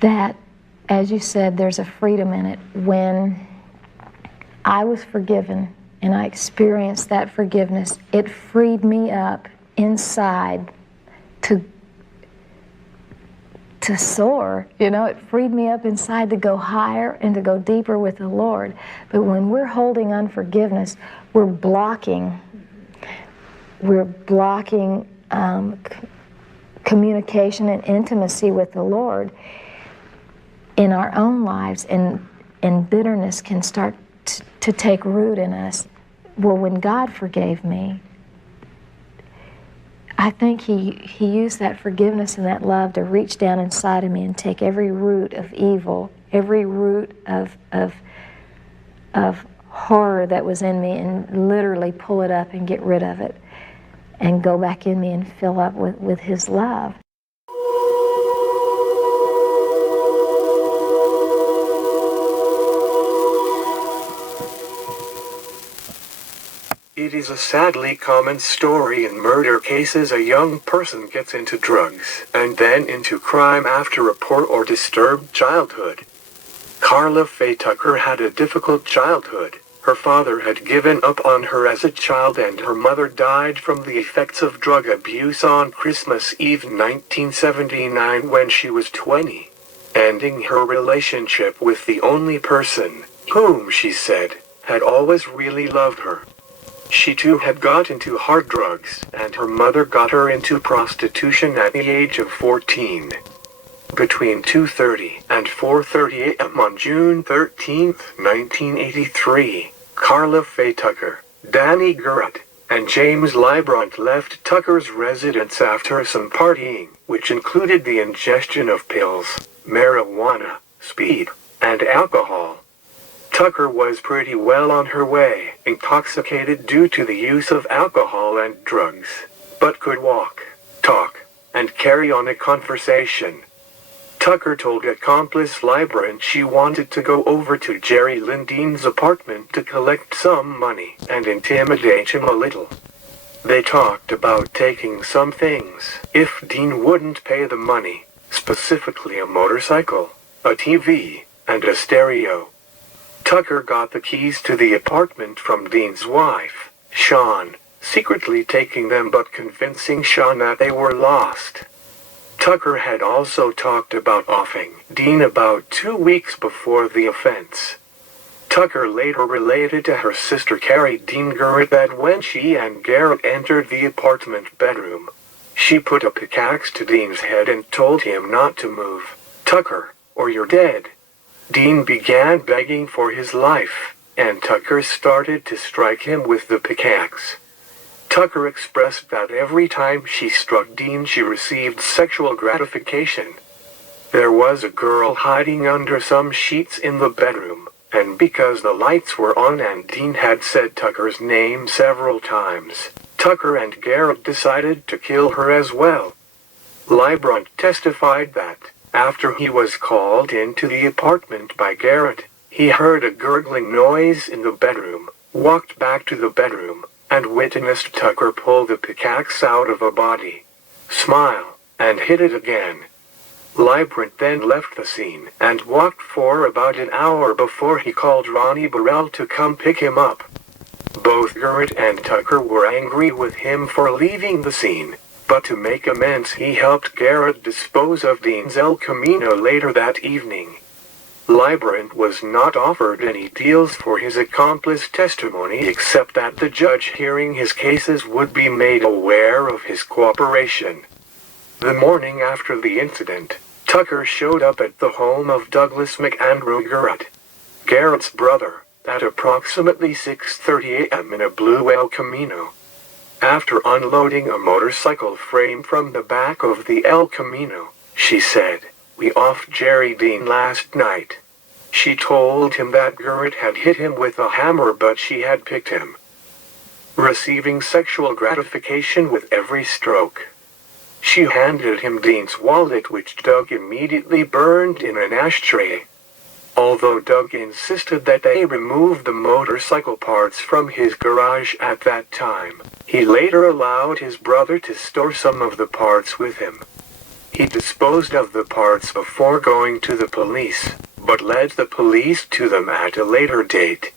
that, as you said, there's a freedom in it. When I was forgiven and I experienced that forgiveness, it freed me up inside to soar. You know, it freed me up inside to go higher and to go deeper with the Lord. But when we're holding unforgiveness, we're blocking communication and intimacy with the Lord in our own lives, and bitterness can start to take root in us. Well, when God forgave me, I think He used that forgiveness and that love to reach down inside of me and take every root of evil, every root of horror that was in me, and literally pull it up and get rid of it and go back in me and fill up with His love. It is a sadly common story in murder cases. A young person gets into drugs and then into crime after a poor or disturbed childhood. Karla Faye Tucker had a difficult childhood. Her father had given up on her as a child, and her mother died from the effects of drug abuse on Christmas Eve 1979 when she was 20, ending her relationship with the only person whom she said had always really loved her. She too had got into hard drugs, and her mother got her into prostitution at the age of 14. Between 2:30 and 4:30 a.m. on June 13, 1983, Karla Faye Tucker, Danny Garrett, and James Librant left Tucker's residence after some partying, which included the ingestion of pills, marijuana, speed, and alcohol. Tucker was pretty well on her way, intoxicated due to the use of alcohol and drugs, but could walk, talk, and carry on a conversation. Tucker told accomplice Librant she wanted to go over to Jerry Lindean's apartment to collect some money and intimidate him a little. They talked about taking some things if Dean wouldn't pay the money, specifically a motorcycle, a TV, and a stereo. Tucker got the keys to the apartment from Dean's wife, Shawn, secretly taking them but convincing Shawn that they were lost. Tucker had also talked about offing Dean about 2 weeks before the offense. Tucker later related to her sister Carrie Dean Garrett that when she and Garrett entered the apartment bedroom, she put a pickaxe to Dean's head and told him not to move. "Tucker, or you're dead." Dean began begging for his life, and Tucker started to strike him with the pickaxe. Tucker expressed that every time she struck Dean she received sexual gratification. There was a girl hiding under some sheets in the bedroom, and because the lights were on and Dean had said Tucker's name several times, Tucker and Garrett decided to kill her as well. Librant testified that, after he was called into the apartment by Garrett, he heard a gurgling noise in the bedroom, walked back to the bedroom, and witnessed Tucker pull the pickaxe out of a body, smile, and hit it again. Librant then left the scene and walked for about an hour before he called Ronnie Burrell to come pick him up. Both Garrett and Tucker were angry with him for leaving the scene, but to make amends he helped Garrett dispose of Dean's El Camino later that evening. Librant was not offered any deals for his accomplice testimony except that the judge hearing his cases would be made aware of his cooperation. The morning after the incident, Tucker showed up at the home of Douglas McAndrew Garrett, Garrett's brother, at approximately 6:30 a.m. in a blue El Camino. After unloading a motorcycle frame from the back of the El Camino, she said, "We offed Jerry Dean last night." She told him that Garrett had hit him with a hammer but she had picked him, receiving sexual gratification with every stroke. She handed him Dean's wallet, which Doug immediately burned in an ashtray. Although Doug insisted that they remove the motorcycle parts from his garage at that time, he later allowed his brother to store some of the parts with him. He disposed of the parts before going to the police, but led the police to them at a later date.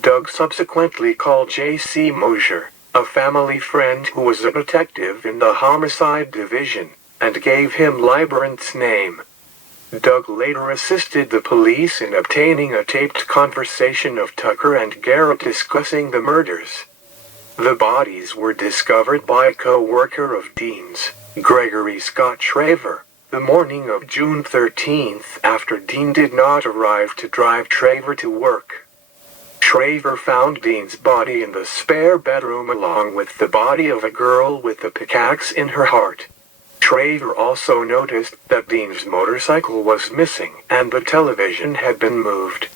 Doug subsequently called J.C. Mosier, a family friend who was a detective in the homicide division, and gave him Librant's name. Doug later assisted the police in obtaining a taped conversation of Tucker and Garrett discussing the murders. The bodies were discovered by a co-worker of Dean's, Gregory Scott Shraver, the morning of June 13th after Dean did not arrive to drive Shraver to work. Shraver found Dean's body in the spare bedroom along with the body of a girl with a pickaxe in her heart. Shraver also noticed that Dean's motorcycle was missing and the television had been moved.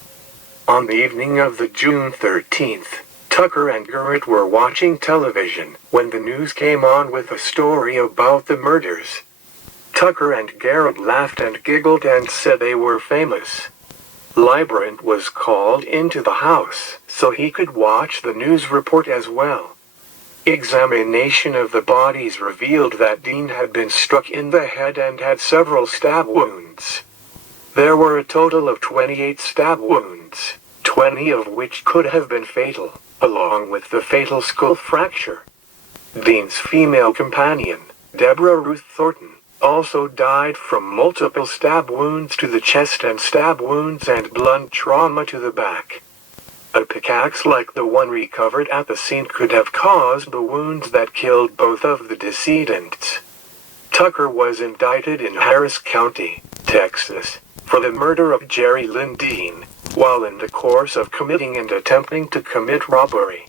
On the evening of the June 13th, Tucker and Garrett were watching television when the news came on with a story about the murders. Tucker and Garrett laughed and giggled and said they were famous. Librant was called into the house so he could watch the news report as well. Examination of the bodies revealed that Dean had been struck in the head and had several stab wounds. There were a total of 28 stab wounds, 20 of which could have been fatal, along with the fatal skull fracture. Dean's female companion, Deborah Ruth Thornton, also died from multiple stab wounds to the chest and stab wounds and blunt trauma to the back. A pickaxe like the one recovered at the scene could have caused the wounds that killed both of the decedents. Tucker was indicted in Harris County, Texas, for the murder of Jerry Lynn Dean, while in the course of committing and attempting to commit robbery.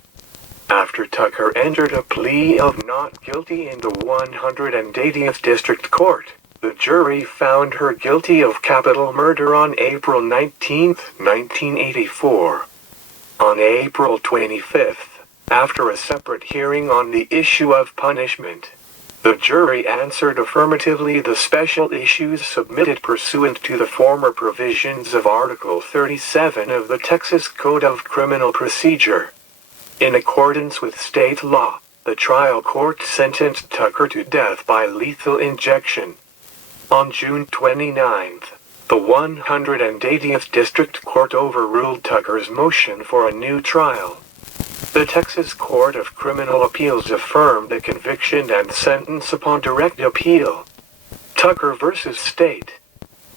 After Tucker entered a plea of not guilty in the 180th District Court, the jury found her guilty of capital murder on April 19, 1984. On April 25th, after a separate hearing on the issue of punishment, the jury answered affirmatively the special issues submitted pursuant to the former provisions of Article 37 of the Texas Code of Criminal Procedure. In accordance with state law, the trial court sentenced Tucker to death by lethal injection. On June 29th, the 180th District Court overruled Tucker's motion for a new trial. The Texas Court of Criminal Appeals affirmed the conviction and sentence upon direct appeal. Tucker v. State.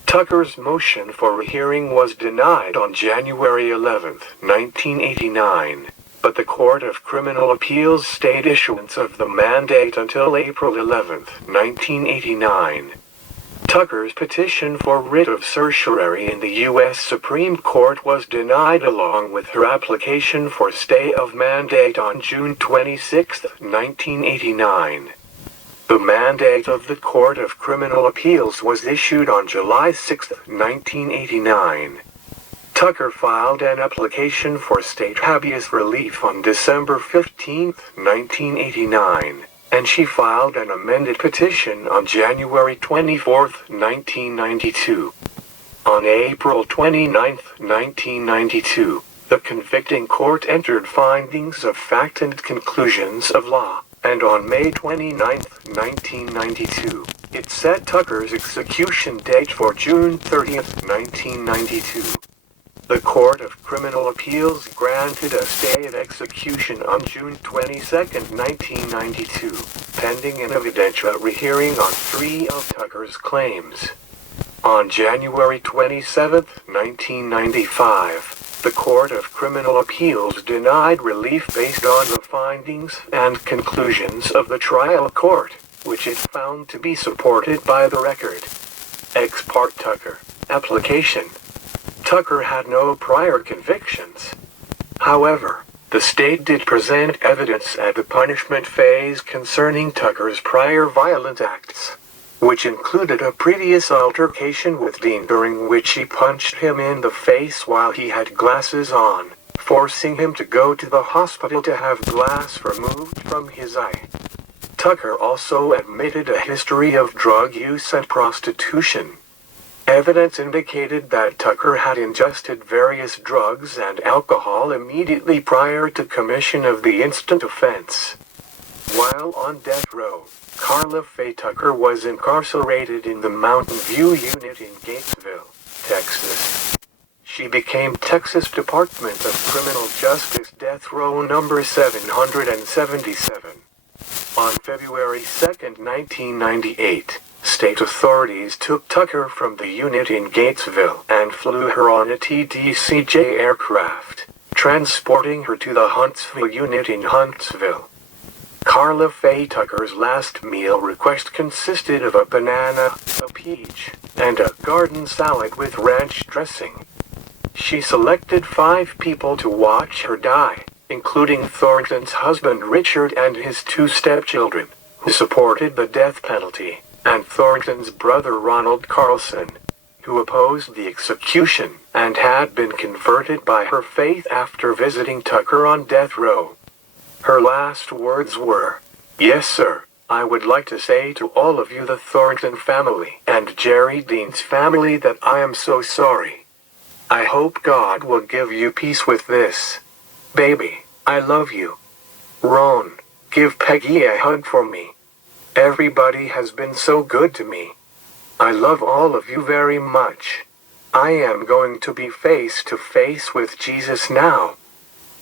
Tucker's motion for rehearing was denied on January 11, 1989, but the Court of Criminal Appeals stayed issuance of the mandate until April 11, 1989. Tucker's petition for writ of certiorari in the U.S. Supreme Court was denied along with her application for stay of mandate on June 26, 1989. The mandate of the Court of Criminal Appeals was issued on July 6, 1989. Tucker filed an application for state habeas relief on December 15, 1989. And she filed an amended petition on January 24, 1992. On April 29, 1992, the convicting court entered findings of fact and conclusions of law, and on May 29, 1992, it set Tucker's execution date for June 30, 1992. The Court of Criminal Appeals granted a stay of execution on June 22, 1992, pending an evidentiary rehearing on 3 of Tucker's claims. On January 27, 1995, the Court of Criminal Appeals denied relief based on the findings and conclusions of the trial court, which it found to be supported by the record. Ex parte Tucker. Application. Tucker had no prior convictions. However, the state did present evidence at the punishment phase concerning Tucker's prior violent acts, which included a previous altercation with Dean during which he punched him in the face while he had glasses on, forcing him to go to the hospital to have glass removed from his eye. Tucker also admitted a history of drug use and prostitution. Evidence indicated that Tucker had ingested various drugs and alcohol immediately prior to commission of the instant offense. While on death row, Karla Faye Tucker was incarcerated in the Mountain View Unit in Gatesville, Texas. She became Texas Department of Criminal Justice Death Row number 777. On February 2, 1998, state authorities took Tucker from the unit in Gatesville and flew her on a TDCJ aircraft, transporting her to the Huntsville unit in Huntsville. Karla Faye Tucker's last meal request consisted of a banana, a peach, and a garden salad with ranch dressing. She selected 5 people to watch her die, including Thornton's husband Richard and his 2 stepchildren, who supported the death penalty, and Thornton's brother Ronald Carlson, who opposed the execution and had been converted by her faith after visiting Tucker on death row. Her last words were, "Yes, sir, I would like to say to all of you, the Thornton family and Jerry Dean's family, that I am so sorry. I hope God will give you peace with this. Baby, I love you. Ron, give Peggy a hug for me. Everybody has been so good to me. I love all of you very much. I am going to be face to face with Jesus now.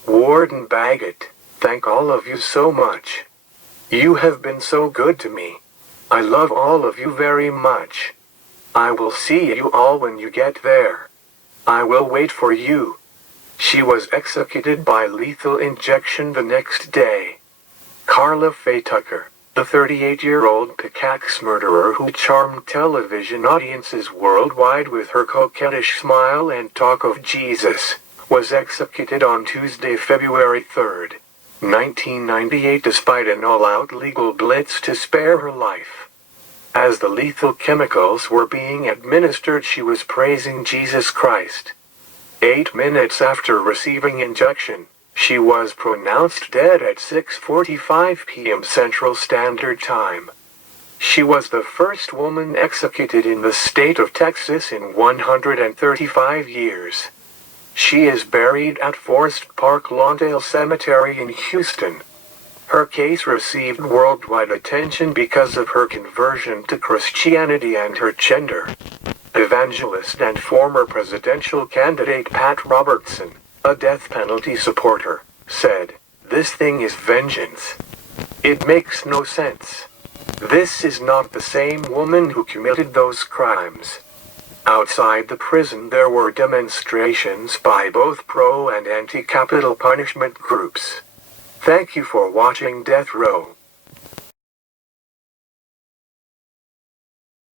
Warden Baggett, thank all of you so much. You have been so good to me. I love all of you very much. I will see you all when you get there. I will wait for you." She was executed by lethal injection the next day. Karla Faye Tucker, the 38-year-old pickaxe murderer who charmed television audiences worldwide with her coquettish smile and talk of Jesus, was executed on Tuesday, February 3, 1998, despite an all-out legal blitz to spare her life. As the lethal chemicals were being administered, she was praising Jesus Christ. 8 minutes after receiving injection, she was pronounced dead at 6:45 p.m. Central Standard Time. She was the first woman executed in the state of Texas in 135 years. She is buried at Forest Park Lawndale Cemetery in Houston. Her case received worldwide attention because of her conversion to Christianity and her gender. Evangelist and former presidential candidate Pat Robertson, a death penalty supporter, said, "This thing is vengeance. It makes no sense. This is not the same woman who committed those crimes." Outside the prison there were demonstrations by both pro and anti-capital punishment groups. Thank you for watching Death Row.